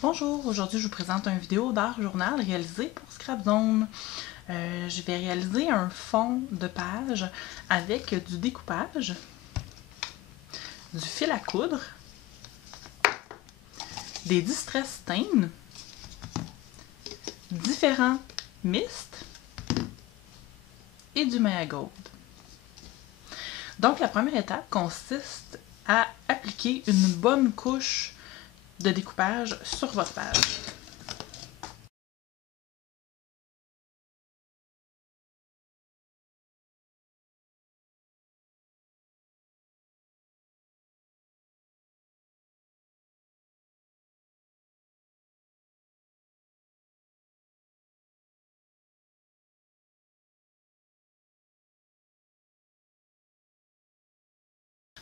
Bonjour, aujourd'hui je vous présente une vidéo d'art journal réalisée pour Scrapzone. Je vais réaliser un fond de page avec du découpage, du fil à coudre, des distress stains, différents mists et du Maya Gold. Donc la première étape consiste à appliquer une bonne couche de découpage sur votre page.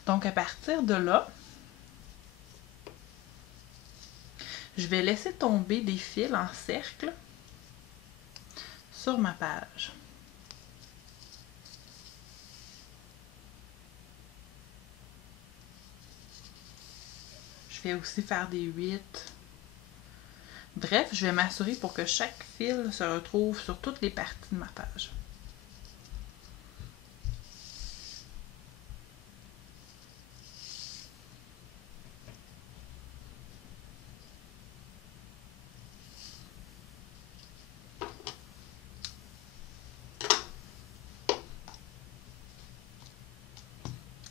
Donc à partir de là, je vais laisser tomber des fils en cercle sur ma page. Je vais aussi faire des 8. Bref, je vais m'assurer pour que chaque fil se retrouve sur toutes les parties de ma page.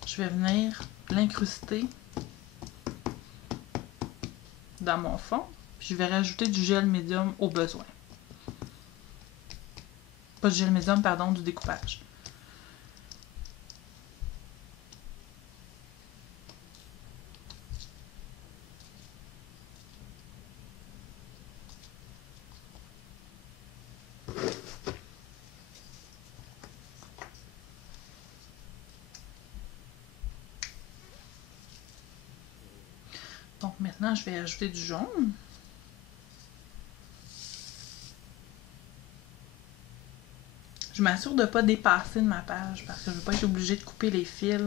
Je vais venir l'incruster dans mon fond. Puis je vais rajouter du gel médium au besoin. Pas du gel médium, pardon, du découpage. Donc maintenant, je vais ajouter du jaune. Je m'assure de ne pas dépasser de ma page parce que je ne veux pas être obligée de couper les fils.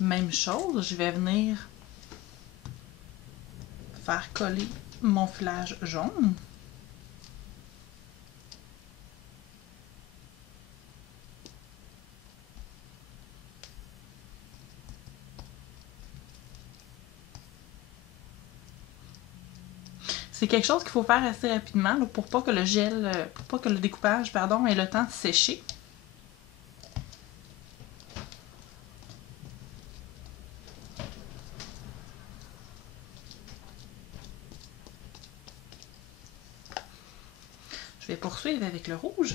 Même chose, je vais venir faire coller mon filage jaune. C'est quelque chose qu'il faut faire assez rapidement là, pour pas que le gel, pour pas que le découpage, pardon, ait le temps de sécher. Je vais poursuivre avec le rouge.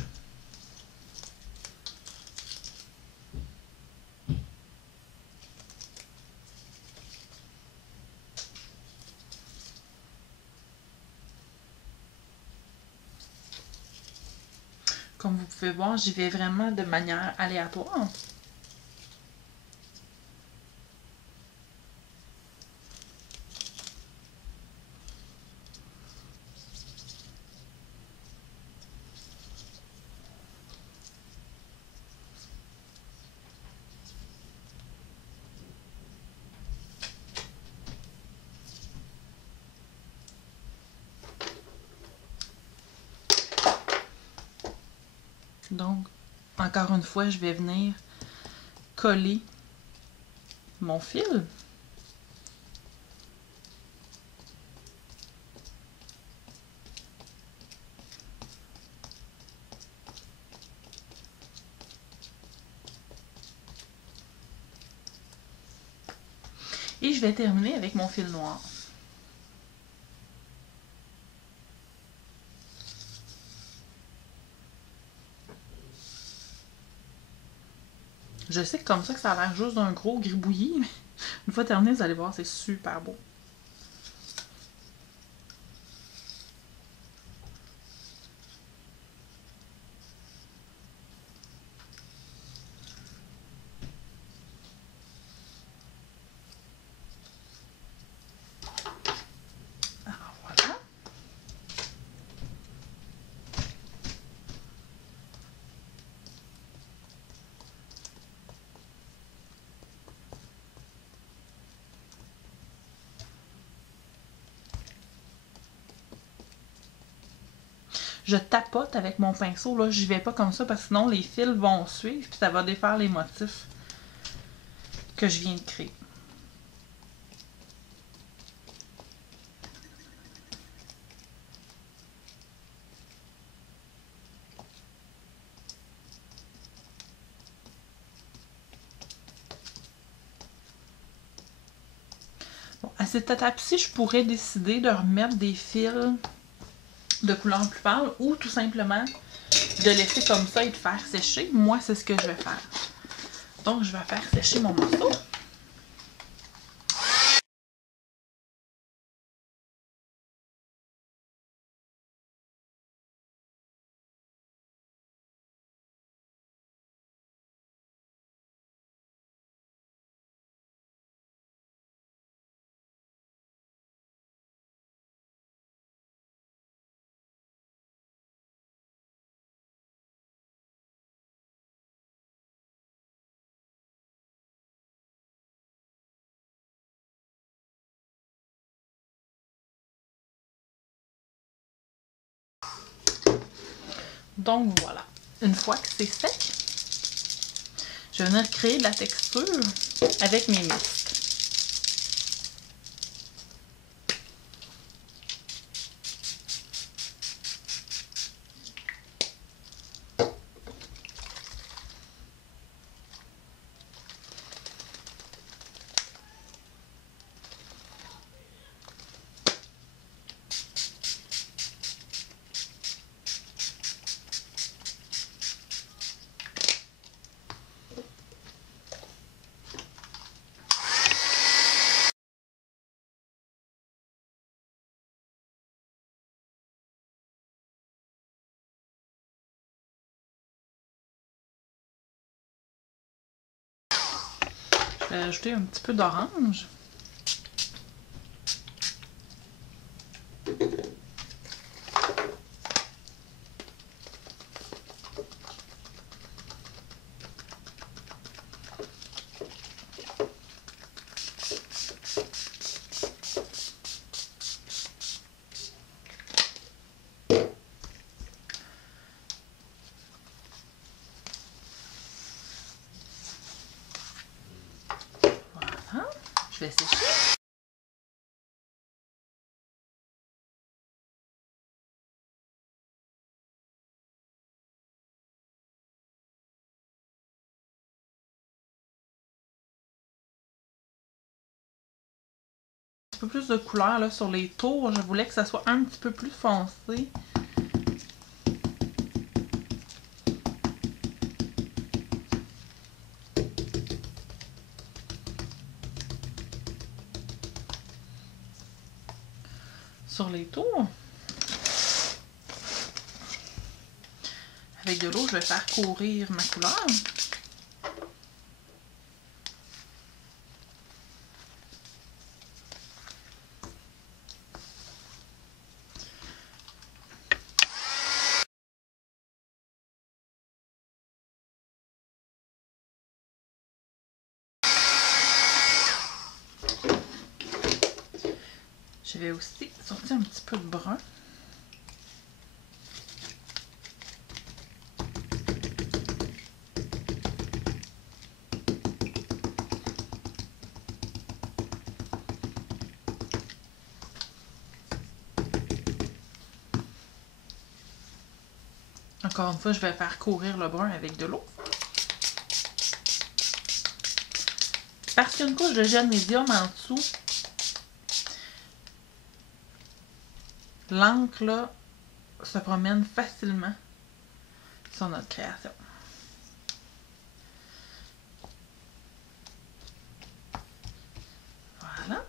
Comme vous pouvez voir, j'y vais vraiment de manière aléatoire. Donc, encore une fois, je vais venir coller mon fil. Et je vais terminer avec mon fil noir. Je sais que comme ça que ça a l'air juste d'un gros gribouillis, mais une fois terminé, vous allez voir, c'est super beau. je tapote avec mon pinceau. Là, j'y vais pas comme ça parce que sinon les fils vont suivre puis ça va défaire les motifs que je viens de créer. Bon, à cette étape-ci, je pourrais décider de remettre des fils de couleur plus pâle ou tout simplement de laisser comme ça et de faire sécher. Moi, c'est ce que je vais faire. Donc, je vais faire sécher mon morceau. Donc, voilà. Une fois que c'est sec, je vais venir créer de la texture avec mes mistes. Je vais ajouter un petit peu d'orange. Voilà. Je vais sécher. Un peu plus de couleur là, sur les tours. Je voulais que ça soit un petit peu plus foncé. Sur les tours. Avec de l'eau, je vais faire courir ma couleur. Je vais aussi sortir un petit peu de brun. Encore une fois, je vais faire courir le brun avec de l'eau. Parce qu'il y a une couche de gel médium en dessous, l'encre là se promène facilement sur notre création. Voilà.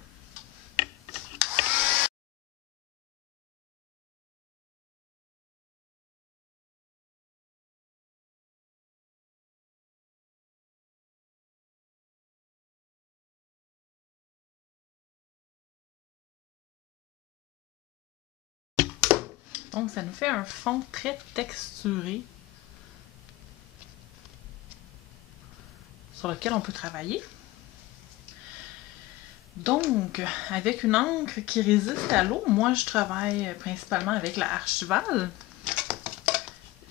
Donc, ça nous fait un fond très texturé sur lequel on peut travailler. Donc, avec une encre qui résiste à l'eau, moi je travaille principalement avec la Archival.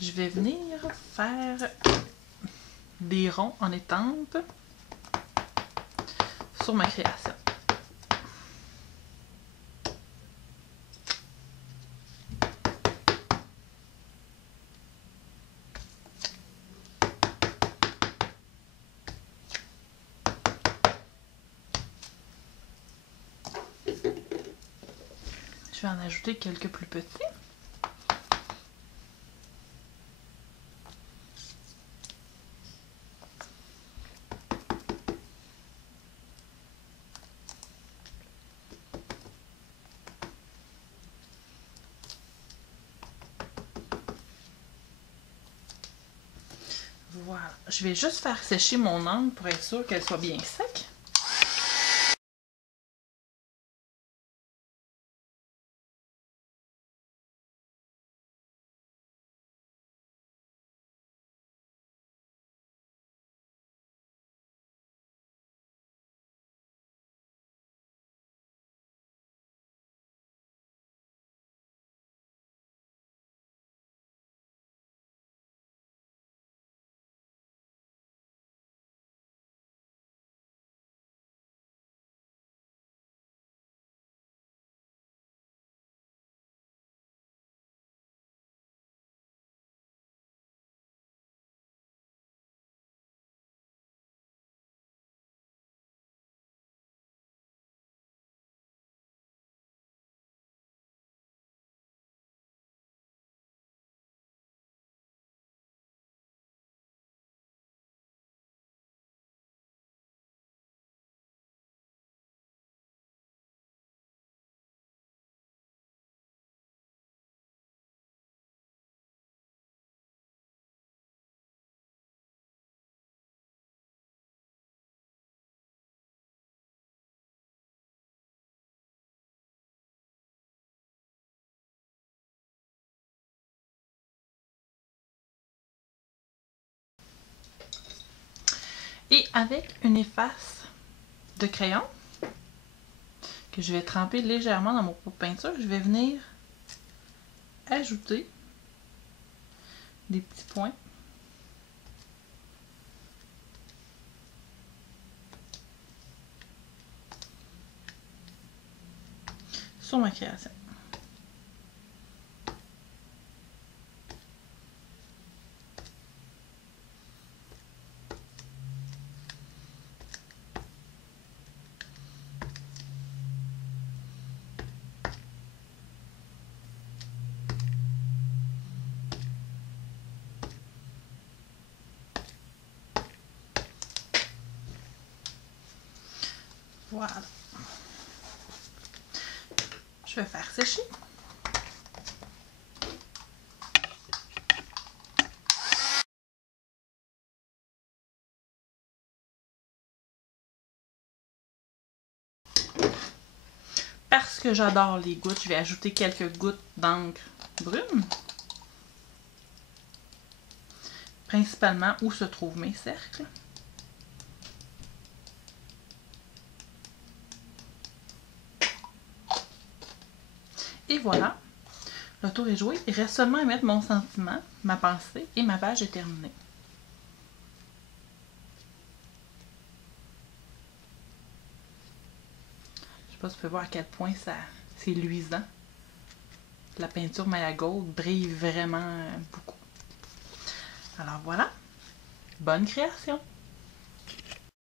je vais venir faire des ronds en étampe sur ma création. Je vais en ajouter quelques plus petits. Voilà. Je vais juste faire sécher mon encre pour être sûr qu'elle soit bien sec. Et avec une efface de crayon que je vais tremper légèrement dans mon pot de peinture, je vais venir ajouter des petits points sur ma création. Voilà. Je vais faire sécher. Parce que j'adore les gouttes, je vais ajouter quelques gouttes d'encre brune. Principalement où se trouvent mes cercles. Et voilà, le tour est joué. Il reste seulement à mettre mon sentiment, ma pensée et ma page est terminée. Je sais pas si tu peux voir à quel point c'est luisant. La peinture Maya Gold brille vraiment beaucoup. Alors voilà, bonne création!